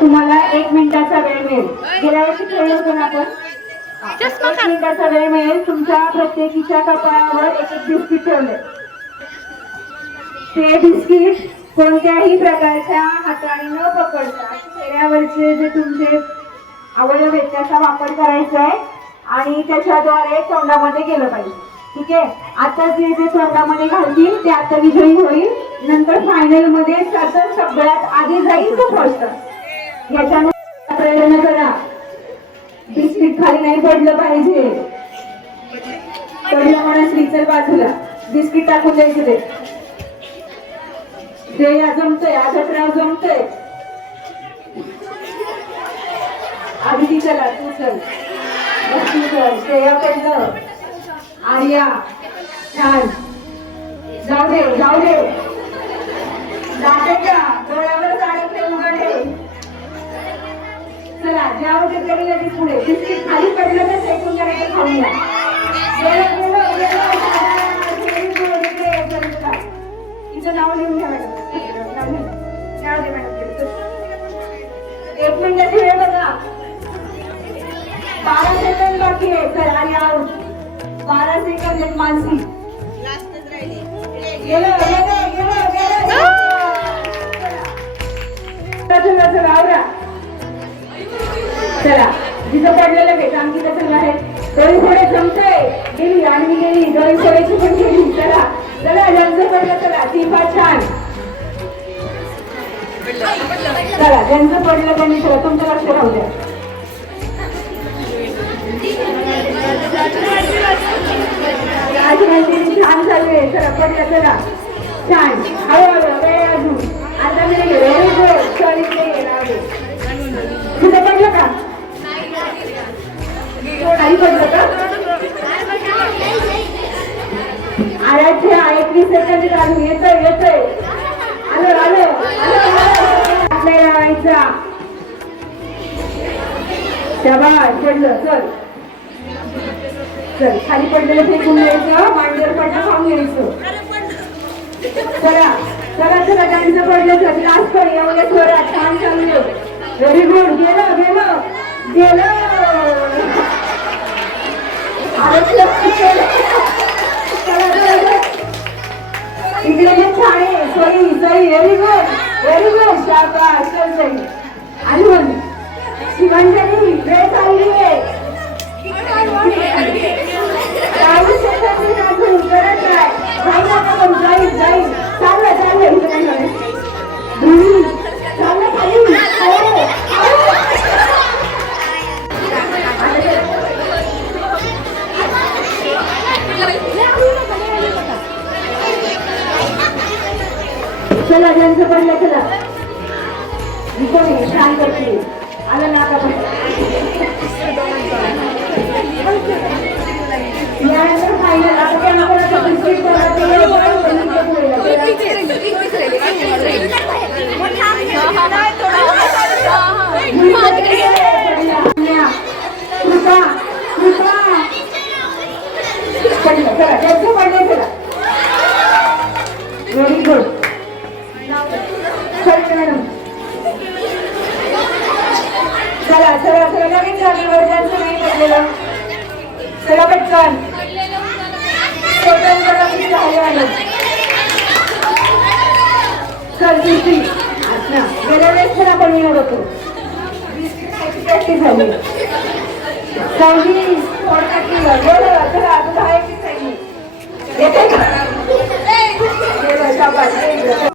तुम्हाला 1 मिनिटाचा वेळ मिळेल. गेल्या वर्षी खेळलो होतो ना आपण. 1 मिनिटाचा वेळ मिळेल. तुमच्या प्रत्येकीच्या कपाळावर एक एक बिस्किट ठेवले. ते बिस्किट कोणत्याही प्रकारच्या हाताने न पकडता चेहऱ्यावरचे जे तुमचे अवयव आहेत त्याचा वापर करायचा आहे आणि त्याच्याद्वारे तोंडामध्ये गेलं पाहिजे. ठीक आहे. आता जे जे तोंडामध्ये घालतील ते आता विजयी होईल. नंतर फायनल मध्ये सगळ्यात आधी जाईल तो फर्स्ट. याच्याने प्रयत्न करा. बिस्किट खाली नाही पडलं पाहिजे. पडलं म्हणा श्रीचल बाजूला बिस्किट टाकून द्यायचं ते या जमतंय. आजराव जमतंय. आधी चला तू चल. श्रेया पडलं. आर्या छान. जाऊ दे जाऊ दे. जाते का डोळ्यावर अडकले उघडे. चला ज्या होते तरी लगेच पुढे. बिस्किट खाली पडलं तर फेकून करायचं खाऊया. तिचं नाव लिहून घ्या मॅडम. 1 मिनिटाची वेळ बघा. 12 सेकंद बाकी आहे. चला आणि आऊट. 12 सेकंद आहेत. मानसी गेलं गेलं गेलं गेलं. चला चला आवरा. चला जिथं पडलेलं घे. आणखी कसं आहे डोळी थोडे जमतंय. गेली आणि गेली. डोळी थोड्याची पण गेली. चला चला ज्यांचं पडलं चला. ती फार छान. चला ज्यांचं पडलं त्यांनी चला तुमचं लक्ष राहू द्या. आज माहिती छान चालू आहे. चला पडलं चला छान. हळूहळू वेळ अजून. आता मी व्हेरी गुड. सॉरी तुझं पडलं का? नाही पडलं का? आयाचे 21 सेकंद चालू. येतोय येतोय. आलं आलं आलं. आपल्याला लावायचा. शाबास पडलं. चल चल खाली पडलेलं फेकून द्यायचं. मांडीवर पडलं खाऊन घ्यायचं. चला चला चला त्यांचं पडलं तर लास्ट पण एवढ्या स्वरात छान चालू आहे. Very good. गेलं गेलं गेलं. इकडे छान आहे. Sai Sai very good very good. शाबास चल सई. आणि शिवांजली वेळ चालली आहे. जाईल जाईल. चाललं चाललं इकडे चाललं खाली. चला ज्यांचं पडलं चला. कोणी छान करते. आलं ना आता यानंतर फायनल. आता काय आपल्याला बिस्किट पडलं चला त्यांचं पडलं चला. Very good. मॅडम चला चला चला लगेच जागेवर. त्यांचं नाही पडलेलं. चला पटकन. चल दुसरी. अच्छा गेल्या वेळेस पण आपण येणार होतो. प्रॅक्टिस झाली. 26 थोडक्यात केलं. गेलं चला आता 10 येते का? शाबास.